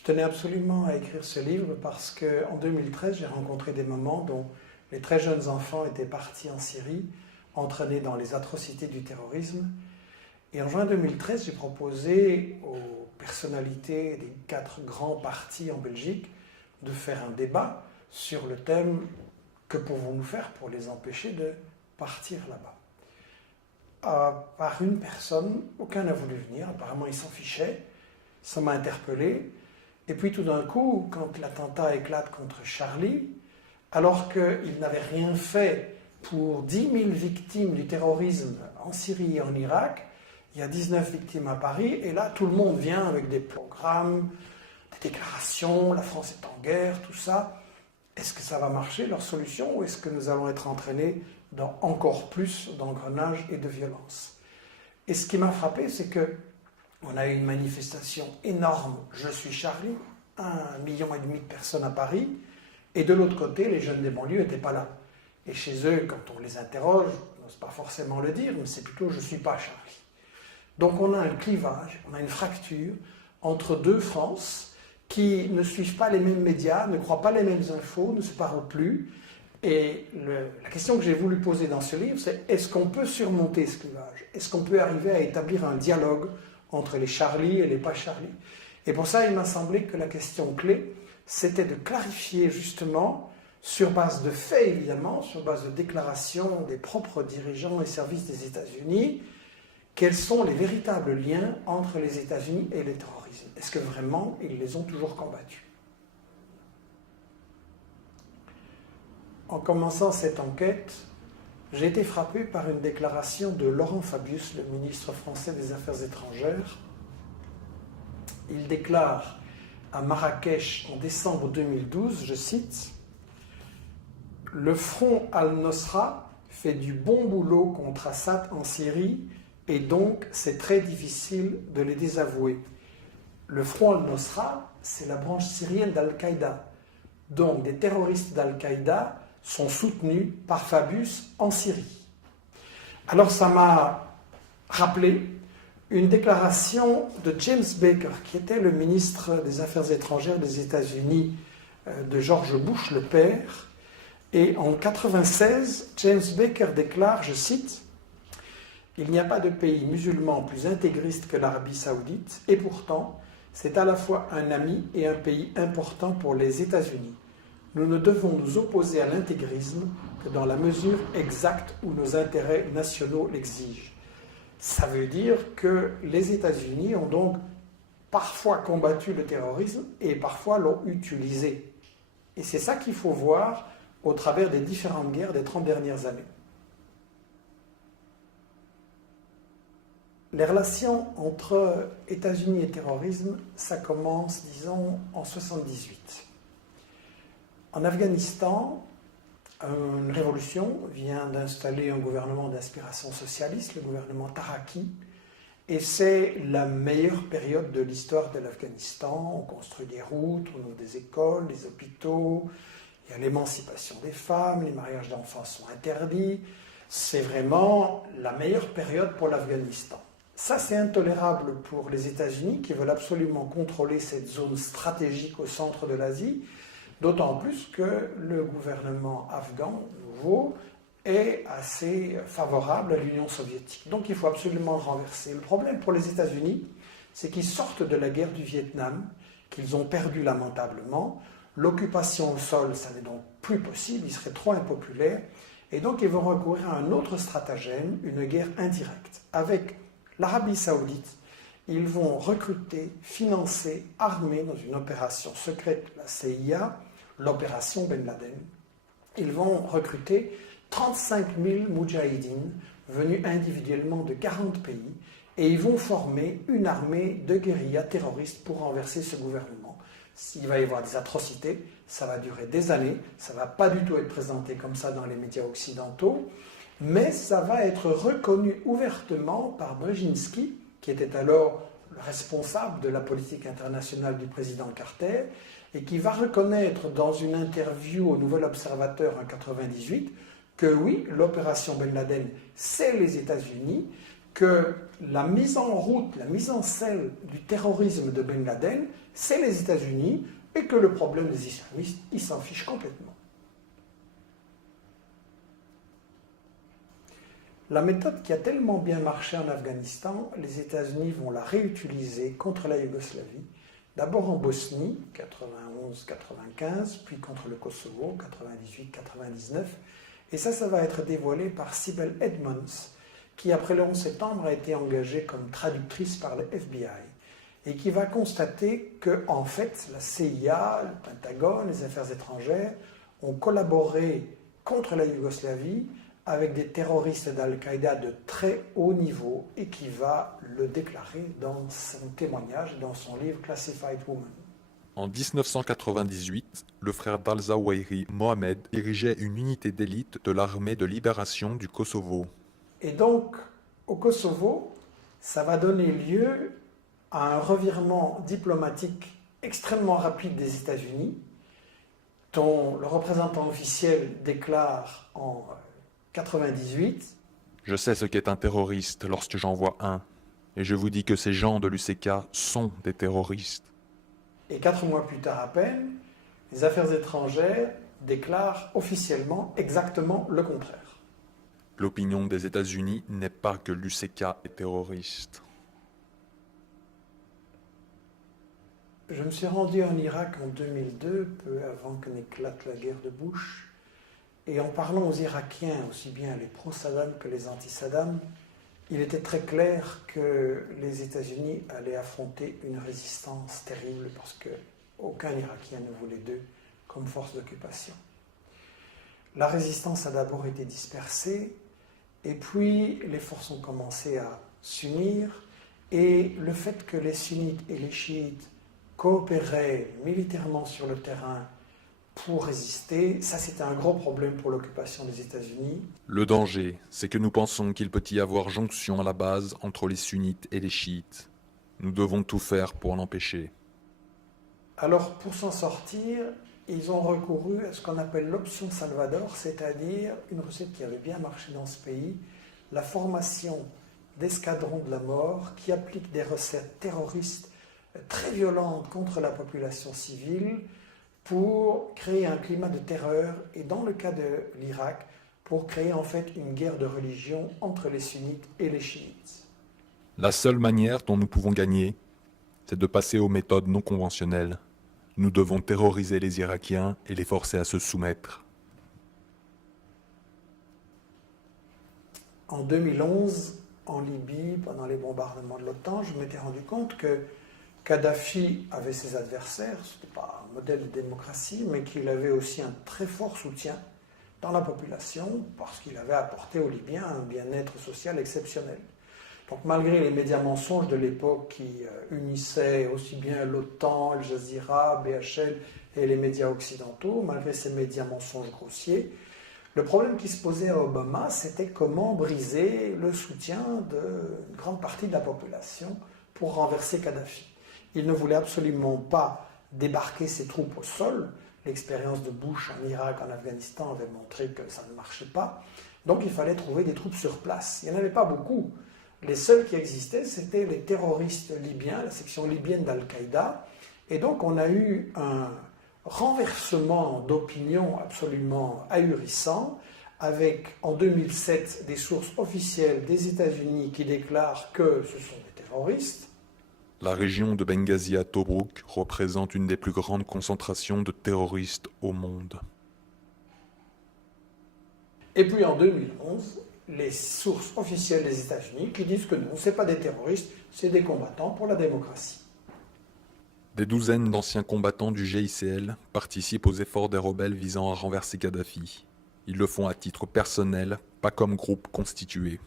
Je tenais absolument à écrire ce livre parce qu'en 2013, j'ai rencontré des mamans dont les très jeunes enfants étaient partis en Syrie, entraînés dans les atrocités du terrorisme. Et en juin 2013, j'ai proposé aux personnalités des 4 grands partis en Belgique de faire un débat sur le thème « Que pouvons-nous faire pour les empêcher de partir là-bas » Par une personne, aucun n'a voulu venir, apparemment ils s'en fichaient, ça m'a interpellé. Et puis tout d'un coup, quand l'attentat éclate contre Charlie, alors qu'il n'avait rien fait pour 10 000 victimes du terrorisme en Syrie et en Irak, il y a 19 victimes à Paris, et là tout le monde vient avec des programmes, des déclarations, la France est en guerre, tout ça. Est-ce que ça va marcher, leur solution, ou est-ce que nous allons être entraînés dans encore plus d'engrenage et de violence? Et ce qui m'a frappé, c'est que on a eu une manifestation énorme, Je suis Charlie, 1,5 million de personnes à Paris, et de l'autre côté, les jeunes des banlieues n'étaient pas là. Et chez eux, quand on les interroge, on n'ose pas forcément le dire, mais c'est plutôt « je ne suis pas Charlie ». Donc on a un clivage, on a une fracture entre 2 France qui ne suivent pas les mêmes médias, ne croient pas les mêmes infos, ne se parlent plus. Et la question que j'ai voulu poser dans ce livre, c'est est-ce qu'on peut surmonter ce clivage? Est-ce qu'on peut arriver à établir un dialogue entre les Charlie et les pas Charlie? Et pour ça, il m'a semblé que la question clé, c'était de clarifier justement, sur base de faits évidemment, sur base de déclarations des propres dirigeants et services des États-Unis, quels sont les véritables liens entre les États-Unis et le terrorisme? Est-ce que vraiment ils les ont toujours combattus? En commençant cette enquête, j'ai été frappé par une déclaration de Laurent Fabius, le ministre français des Affaires étrangères. Il déclare à Marrakech en décembre 2012, je cite, « Le front al-Nosra fait du bon boulot contre Assad en Syrie et donc c'est très difficile de les désavouer. Le front al-Nosra, c'est la branche syrienne d'Al-Qaïda. Donc des terroristes d'Al-Qaïda sont soutenus par Fabius en Syrie. » Alors ça m'a rappelé une déclaration de James Baker, qui était le ministre des Affaires étrangères des États-Unis de George Bush, le père. Et en 1996, James Baker déclare, je cite, « Il n'y a pas de pays musulman plus intégriste que l'Arabie saoudite, et pourtant, c'est à la fois un ami et un pays important pour les États-Unis. Nous ne devons nous opposer à l'intégrisme que dans la mesure exacte où nos intérêts nationaux l'exigent. » Ça veut dire que les États-Unis ont donc parfois combattu le terrorisme et parfois l'ont utilisé. Et c'est ça qu'il faut voir au travers des différentes guerres des 30 dernières années. Les relations entre États-Unis et terrorisme, ça commence, disons, en 1978. En Afghanistan, une révolution vient d'installer un gouvernement d'inspiration socialiste, le gouvernement Taraki, et c'est la meilleure période de l'histoire de l'Afghanistan. On construit des routes, on ouvre des écoles, des hôpitaux, il y a l'émancipation des femmes, les mariages d'enfants sont interdits. C'est vraiment la meilleure période pour l'Afghanistan. Ça, c'est intolérable pour les États-Unis qui veulent absolument contrôler cette zone stratégique au centre de l'Asie, d'autant plus que le gouvernement afghan, nouveau, est assez favorable à l'Union soviétique. Donc il faut absolument le renverser. Le problème pour les États-Unis, c'est qu'ils sortent de la guerre du Vietnam, qu'ils ont perdu lamentablement. L'occupation au sol, ça n'est donc plus possible, il serait trop impopulaire. Et donc ils vont recourir à un autre stratagème, une guerre indirecte. Avec l'Arabie saoudite, ils vont recruter, financer, armer dans une opération secrète, la CIA, l'opération Ben Laden. Ils vont recruter 35 000 moudjahidines venus individuellement de 40 pays et ils vont former une armée de guérillas terroristes pour renverser ce gouvernement. S'il va y avoir des atrocités, ça va durer des années, ça ne va pas du tout être présenté comme ça dans les médias occidentaux, mais ça va être reconnu ouvertement par Brzezinski, qui était alors le responsable de la politique internationale du président Carter, et qui va reconnaître dans une interview au Nouvel Observateur en 1998 que oui, l'opération Ben Laden, c'est les États-Unis, que la mise en route, la mise en selle du terrorisme de Ben Laden, c'est les États-Unis et que le problème des islamistes, ils s'en fichent complètement. La méthode qui a tellement bien marché en Afghanistan, les États-Unis vont la réutiliser contre la Yougoslavie, d'abord en Bosnie, 91-95, puis contre le Kosovo, 98-99, et ça va être dévoilé par Sibel Edmonds, qui après le 11 septembre a été engagée comme traductrice par le FBI, et qui va constater que, en fait, la CIA, le Pentagone, les affaires étrangères ont collaboré contre la Yougoslavie avec des terroristes d'Al-Qaïda de très haut niveau et qui va le déclarer dans son témoignage, dans son livre Classified Woman. En 1998, le frère d'Al-Zawahiri, Mohamed, dirigeait une unité d'élite de l'armée de libération du Kosovo. Et donc, au Kosovo, ça va donner lieu à un revirement diplomatique extrêmement rapide des États-Unis, dont le représentant officiel déclare en 98. Je sais ce qu'est un terroriste lorsque j'en vois un, et je vous dis que ces gens de l'UCK sont des terroristes. Et 4 mois plus tard à peine, les affaires étrangères déclarent officiellement exactement le contraire. L'opinion des États-Unis n'est pas que l'UCK est terroriste. Je me suis rendu en Irak en 2002, peu avant que n'éclate la guerre de Bush. Et en parlant aux Irakiens, aussi bien les pro-Saddam que les anti-Saddam, il était très clair que les États-Unis allaient affronter une résistance terrible parce qu'aucun Irakien ne voulait d'eux comme force d'occupation. La résistance a d'abord été dispersée et puis les forces ont commencé à s'unir et le fait que les sunnites et les chiites coopéraient militairement sur le terrain pour résister, ça c'était un gros problème pour l'occupation des États-Unis. Le danger, c'est que nous pensons qu'il peut y avoir jonction à la base entre les sunnites et les chiites. Nous devons tout faire pour l'empêcher. Alors pour s'en sortir, ils ont recouru à ce qu'on appelle l'option Salvador, c'est-à-dire une recette qui avait bien marché dans ce pays, la formation d'escadrons de la mort qui appliquent des recettes terroristes très violentes contre la population civile, pour créer un climat de terreur et dans le cas de l'Irak, pour créer en fait une guerre de religion entre les sunnites et les chiites. La seule manière dont nous pouvons gagner, c'est de passer aux méthodes non conventionnelles. Nous devons terroriser les Irakiens et les forcer à se soumettre. En 2011, en Libye, pendant les bombardements de l'OTAN, je m'étais rendu compte que Kadhafi avait ses adversaires, ce n'était pas un modèle de démocratie, mais qu'il avait aussi un très fort soutien dans la population parce qu'il avait apporté aux Libyens un bien-être social exceptionnel. Donc malgré les médias mensonges de l'époque qui unissaient aussi bien l'OTAN, Al Jazeera, BHL et les médias occidentaux, malgré ces médias mensonges grossiers, le problème qui se posait à Obama, c'était comment briser le soutien d'une grande partie de la population pour renverser Kadhafi. Il ne voulait absolument pas débarquer ses troupes au sol. L'expérience de Bush en Irak, en Afghanistan avait montré que ça ne marchait pas. Donc il fallait trouver des troupes sur place. Il n'y en avait pas beaucoup. Les seuls qui existaient, c'était les terroristes libyens, la section libyenne d'Al-Qaïda. Et donc on a eu un renversement d'opinion absolument ahurissant, avec en 2007 des sources officielles des États-Unis qui déclarent que ce sont des terroristes. La région de Benghazi à Tobrouk représente une des plus grandes concentrations de terroristes au monde. Et puis en 2011, les sources officielles des États-Unis qui disent que non, ce n'est pas des terroristes, c'est des combattants pour la démocratie. Des douzaines d'anciens combattants du GICL participent aux efforts des rebelles visant à renverser Kadhafi. Ils le font à titre personnel, pas comme groupe constitué.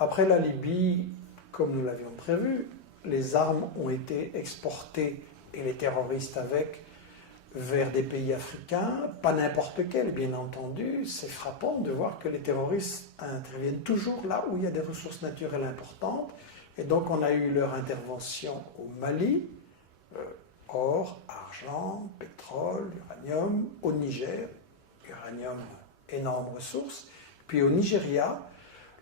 Après la Libye, comme nous l'avions prévu, les armes ont été exportées, et les terroristes avec, vers des pays africains, pas n'importe quels, bien entendu. C'est frappant de voir que les terroristes interviennent toujours là où il y a des ressources naturelles importantes. Et donc on a eu leur intervention au Mali, or, argent, pétrole, uranium, au Niger, uranium, énorme ressource, puis au Nigeria,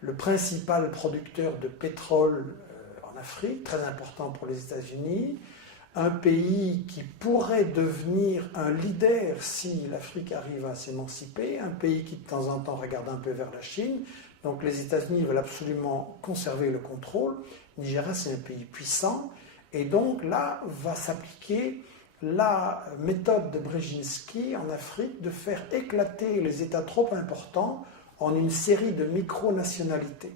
le principal producteur de pétrole en en Afrique, très important pour les États-Unis, un pays qui pourrait devenir un leader si l'Afrique arrive à s'émanciper, un pays qui de temps en temps regarde un peu vers la Chine. Donc les États-Unis veulent absolument conserver le contrôle. Nigeria, c'est un pays puissant. Et donc là va s'appliquer la méthode de Brzezinski en Afrique de faire éclater les États trop importants en une série de micro-nationalités.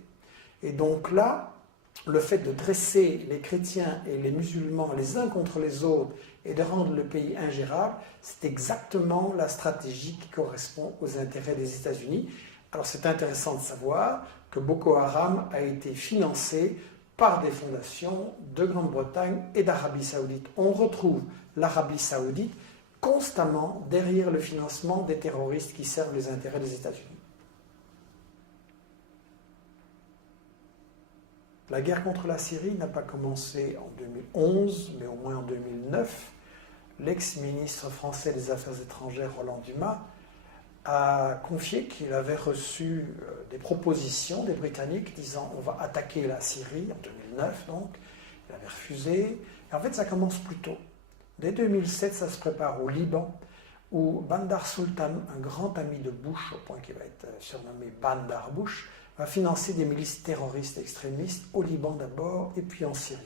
Et donc là, le fait de dresser les chrétiens et les musulmans les uns contre les autres et de rendre le pays ingérable, c'est exactement la stratégie qui correspond aux intérêts des États-Unis. Alors c'est intéressant de savoir que Boko Haram a été financé par des fondations de Grande-Bretagne et d'Arabie Saoudite. On retrouve l'Arabie Saoudite constamment derrière le financement des terroristes qui servent les intérêts des États-Unis. La guerre contre la Syrie n'a pas commencé en 2011, mais au moins en 2009. L'ex-ministre français des Affaires étrangères, Roland Dumas, a confié qu'il avait reçu des propositions des Britanniques disant on va attaquer la Syrie en 2009, donc. Il avait refusé. Et en fait, ça commence plus tôt. Dès 2007, ça se prépare au Liban, où Bandar Sultan, un grand ami de Bush, au point qu'il va être surnommé Bandar Bush, va financer des milices terroristes extrémistes au Liban d'abord et puis en Syrie.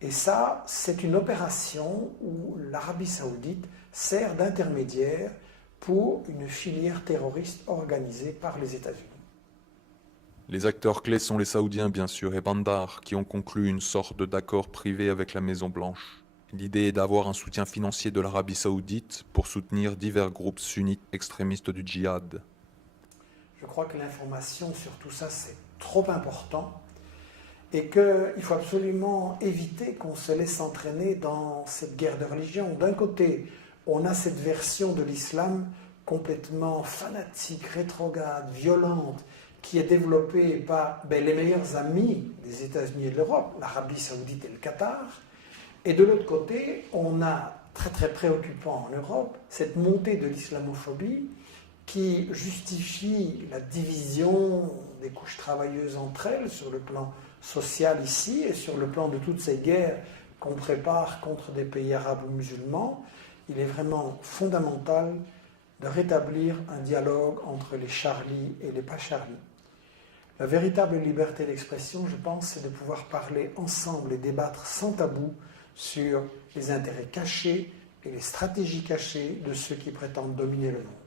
Et ça, c'est une opération où l'Arabie Saoudite sert d'intermédiaire pour une filière terroriste organisée par les États-Unis. Les acteurs clés sont les Saoudiens bien sûr et Bandar qui ont conclu une sorte d'accord privé avec la Maison-Blanche. L'idée est d'avoir un soutien financier de l'Arabie Saoudite pour soutenir divers groupes sunnites extrémistes du djihad. Je crois que l'information sur tout ça, c'est trop important et qu'il faut absolument éviter qu'on se laisse entraîner dans cette guerre de religion. D'un côté, on a cette version de l'islam complètement fanatique, rétrograde, violente, qui est développée par les meilleurs amis des États-Unis et de l'Europe, l'Arabie Saoudite et le Qatar. Et de l'autre côté, on a, très très préoccupant en Europe, cette montée de l'islamophobie qui justifie la division des couches travailleuses entre elles sur le plan social ici et sur le plan de toutes ces guerres qu'on prépare contre des pays arabes ou musulmans. Il est vraiment fondamental de rétablir un dialogue entre les Charlie et les pas Charlie. La véritable liberté d'expression, je pense, c'est de pouvoir parler ensemble et débattre sans tabou sur les intérêts cachés et les stratégies cachées de ceux qui prétendent dominer le monde.